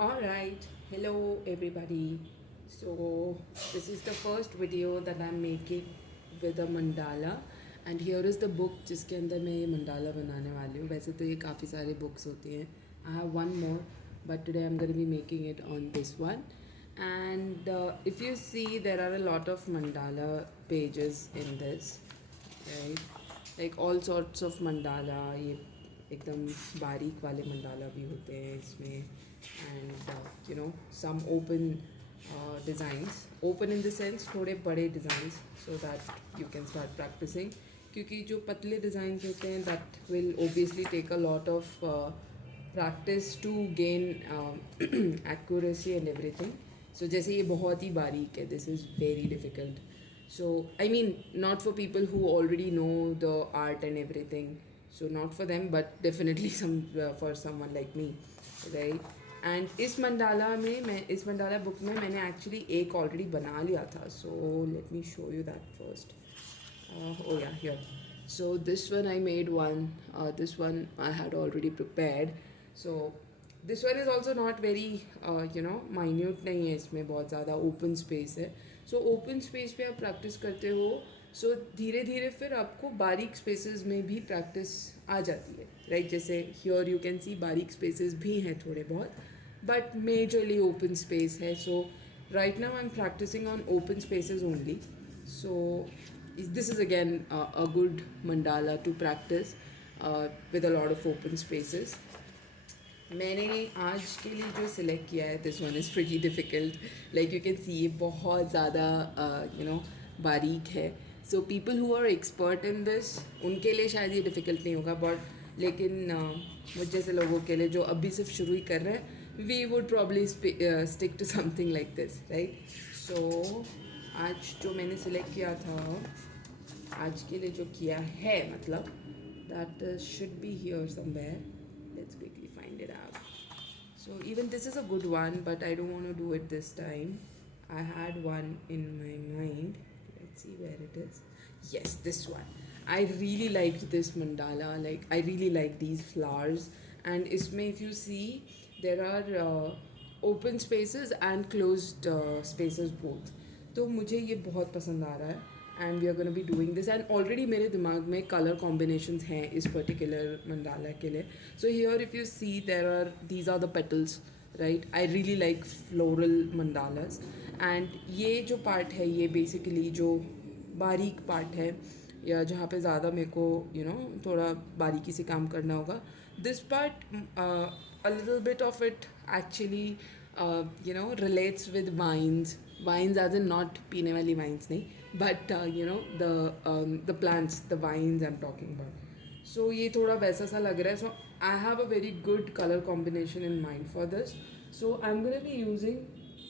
Alright, hello everybody. So, this is the first video that I'm making with a mandala and here is the book जिसके अंदर मैं ये mandala बनाने वाली हूँ. वैसे तो ये काफ़ी सारे books होती हैं. I have one more but today I'm going to be making it on this one. And if you see, there are a lot of mandala pages in this, right? Like all sorts of mandala. ये एकदम बारीक वाले mandala भी होते हैं इसमें and some open designs open in the sense थोड़े बड़े designs so that you can start practising क्योंकि जो पतले डिज़ाइंस होते हैं that will obviously take a lot of practice to gain accuracy and everything. So जैसे ये बहुत ही बारीक है, this is very difficult. So, I mean, not for people who already know the art and everything. So, not for them, but definitely for someone like me, right? And इस mandala book में मैंने actually एक already बना लिया था. So, let me show you that first. Oh yeah, here. So, this one I made one. This one I had already prepared. So, this one is also not very minute नहीं है, इसमें बहुत ज़्यादा open space है. So open space पे आप practice करते हो, सो धीरे धीरे फिर आपको बारीक स्पेसेस में भी प्रैक्टिस आ जाती है, राइट? जैसे हियर यू कैन सी बारीक स्पेसेस भी हैं थोड़े बहुत, बट मेजरली ओपन स्पेस है. So right now I am practising on open spaces only. So this is again a good mandala to practise with a lot of open spaces. मैंने आज के लिए जो सिलेक्ट किया है, this one is pretty difficult. Like you can see ये बहुत ज़्यादा बारीक है. So people who are expert in this, उनके लिए शायद ये डिफ़िकल्ट नहीं होगा, बट लेकिन मुझ जैसे लोगों के लिए जो अभी सिर्फ शुरू ही कर रहे हैं, we would probably stick to something like this, right? So आज जो मैंने सिलेक्ट किया था, आज के लिए जो किया है, मतलब that should be here somewhere. Let's quickly find it out. So even this is a good one, but I don't want to do it this time. I had one in my mind. Let's see where it is. Yes, this one. I really liked this mandala. Like, I really like these flowers. And isme, if you see, there are open spaces and closed spaces both. तो मुझे ये बहुत पसंद आ रहा है and we are gonna be doing this. And already मेरे दिमाग में कलर कॉम्बिनेशंस हैं इस पर्टिकुलर मंडाला के लिए. So here if you see there are these are the petals, right? I really like floral mandalas. And ये जो पार्ट है, ये बेसिकली जो बारीक पार्ट है या जहाँ पे ज़्यादा मेरे को थोड़ा बारीकी से काम करना होगा, this part a little bit of it actually relates with wines as in not पीने वाली wines नहीं, but the plants, the vines I'm talking about. So ये थोड़ा वैसा सा लग रहा है. So I have a very good color combination in mind for this. So I'm going to be using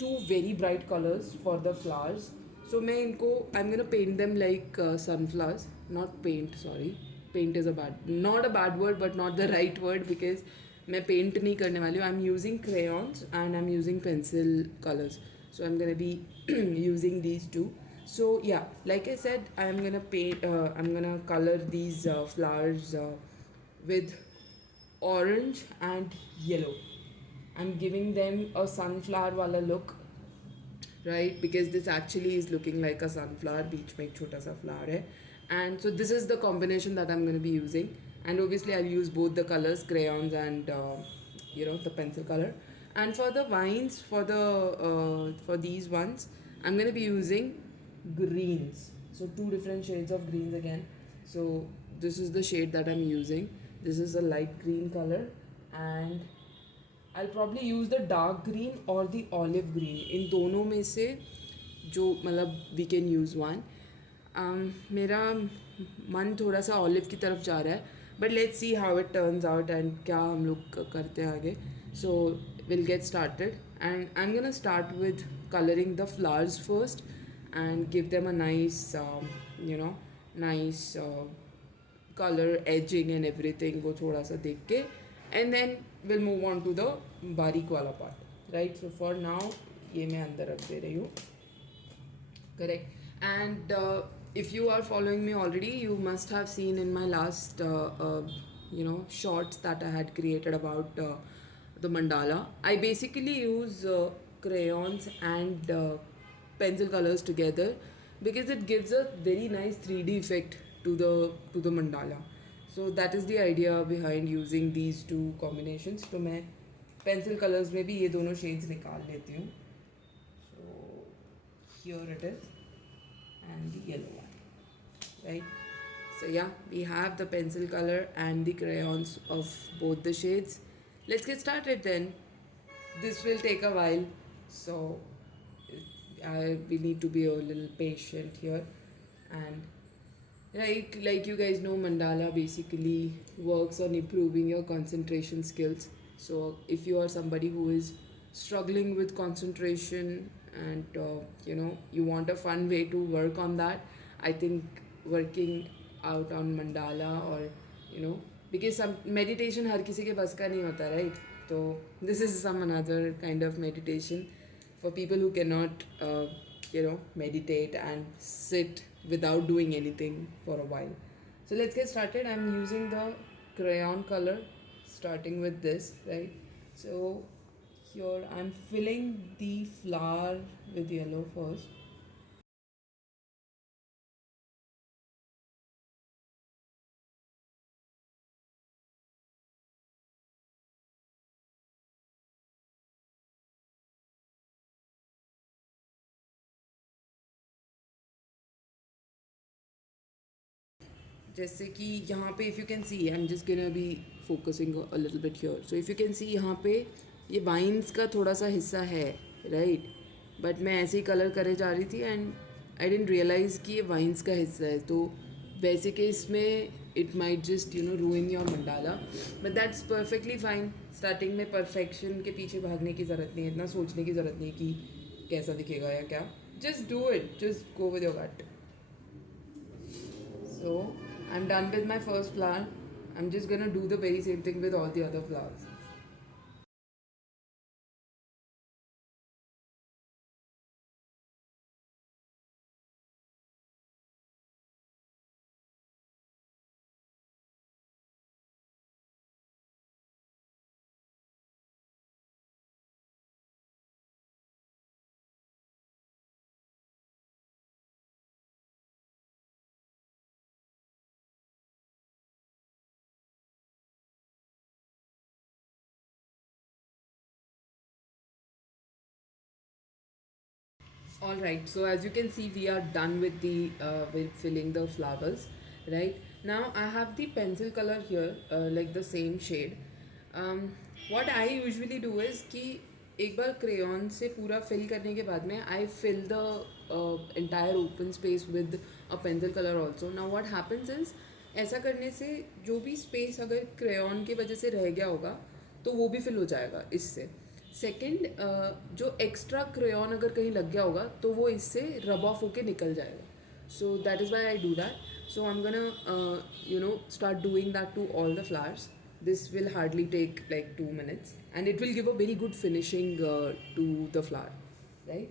two very bright colors for the flowers. So मैं इनको I'm going to paint them like sunflowers. Not paint, sorry. Paint is not a bad word, but not the right word, because मैं paint नहीं करने वाली हूँ. I am using crayons and I'm using pencil colors. So I'm gonna be using these two. So yeah, like I said, I'm gonna color these flowers with orange and yellow. I'm giving them a sunflower wala look, right? Because this actually is looking like a sunflower. बीच में एक छोटा सा flower है. And so this is the combination that I'm going to be using. And obviously I'll use both the colors, crayons and the pencil color. And for the vines, for these ones, I'm going to be using greens. So two different shades of greens again. So this is the shade that I'm using. This is a light green color, and I'll probably use the dark green or the olive green. इन दोनों में से जो मतलब we can use one. मेरा मन थोड़ा सा olive की तरफ जा रहा है, but let's see how it turns out and क्या हम लोग करते हैं आगे. So will get started and I am gonna start with colouring the flowers first and give them a nice color edging and everything वो थोड़ा सा देख के, and then we'll move on to the बारीक वाला part, right? So for now ये मैं अंदर रख दे रही हूँ, correct? And if you are following me already, you must have seen in my last shorts that I had created about the mandala. I basically use crayons and pencil colors together because it gives a very nice 3D effect to the mandala. So that is the idea behind using these two combinations. तो मैं pencil colors में भी ये दोनों shades निकाल लेती हूँ. So here it is and the yellow one, right? So yeah, we have the pencil color and the crayons of both the shades. Let's get started then. This will take a while, so we need to be a little patient here. And like you guys know, mandala basically works on improving your concentration skills. So if you are somebody who is struggling with concentration and you want a fun way to work on that, I think working out on mandala, or because some meditation हर किसी के बस का नहीं होता, right? So this is some another kind of meditation for people who cannot meditate and sit without doing anything for a while. So let's get started. I'm using the crayon color, starting with this, right? So here I'm filling the flower with yellow first. जैसे कि यहाँ पे if you can C, I am just gonna be focusing a little bit here. So if you can सी यहाँ पे ये wines का थोड़ा सा हिस्सा है, राइट? बट मैं ऐसे ही कलर करे जा रही थी एंड आई डेंट रियलाइज़ कि ये वाइन्स का हिस्सा है. तो वैसे कि इसमें it might just रूइन your mandala, but that's perfectly fine. Starting में परफेक्शन के पीछे भागने की ज़रूरत नहीं है, इतना सोचने की ज़रूरत नहीं है कि कैसा दिखेगा या क्या. Just do it, just go with your gut. So I'm done with my first flower. I'm just gonna do the very same thing with all the other flowers. All right. So as you can see, we are done with the with filling the flowers. Right now, I have the pencil color here, like the same shade. What I usually do is कि एक बार crayon से पूरा fill करने के बाद में आई fill the entire open space with a pencil colour also. Now what happens is, ऐसा करने से जो भी स्पेस अगर क्रेयॉन की वजह से रह गया होगा तो वो भी फिल हो जाएगा इससे. सेकेंड, जो एक्स्ट्रा क्रेयॉन अगर कहीं लग गया होगा तो वो इससे रब ऑफ होके निकल जाएगा. So that is why I do that. So I'm gonna start doing that to all the flowers. This will hardly take like 2 minutes, and it will give a very good finishing to the flower, right?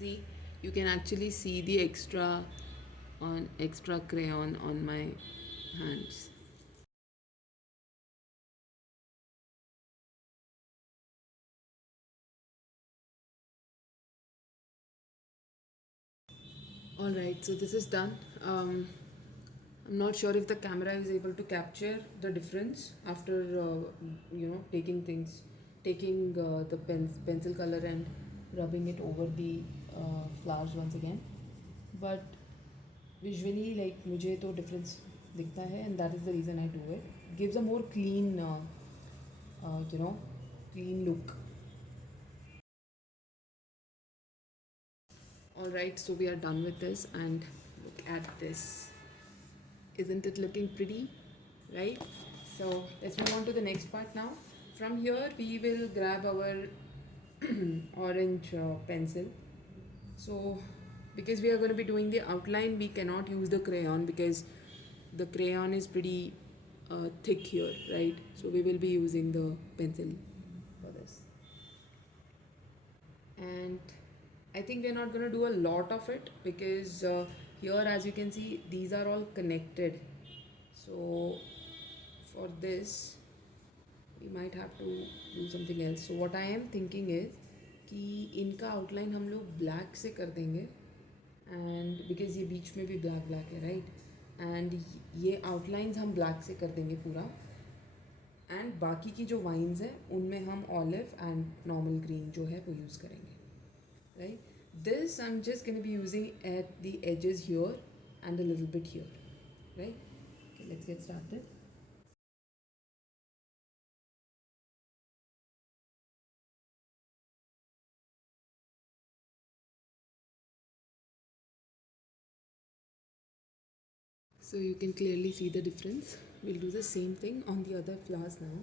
See, you can actually see the extra crayon on my hands. All right, so this is done. I'm not sure if the camera is able to capture the difference after taking the pencil color and rubbing it over the flowers once again. But visually, like मुझे तो difference दिखता है, and that is the reason I do it. Gives a more clean, you know, clean look. All right, so we are done with this, and look at this. Isn't it looking pretty? Right? So let's move on to the next part now. From here, we will grab our orange pencil. So, because we are going to be doing the outline, we cannot use the crayon because the crayon is pretty thick here, right? So, we will be using the pencil for this. And I think we're not going to do a lot of it because here, as you can see, these are all connected. So for this, we might have to do something else. So what I am thinking is कि इनका outline हम लोग black से कर देंगे, and because ये बीच में भी ब्लैक ब्लैक है, राइट, एंड ये आउटलाइंस हम ब्लैक से कर देंगे पूरा, एंड बाकी की जो वाइन्स हैं उनमें हम ऑलिव एंड नॉर्मल ग्रीन जो है वो यूज़ करेंगे, right. This I'm just going to be using at the edges here and a little bit here, right? Okay, let's get started. So you can clearly see the difference. We'll do the same thing on the other flowers now.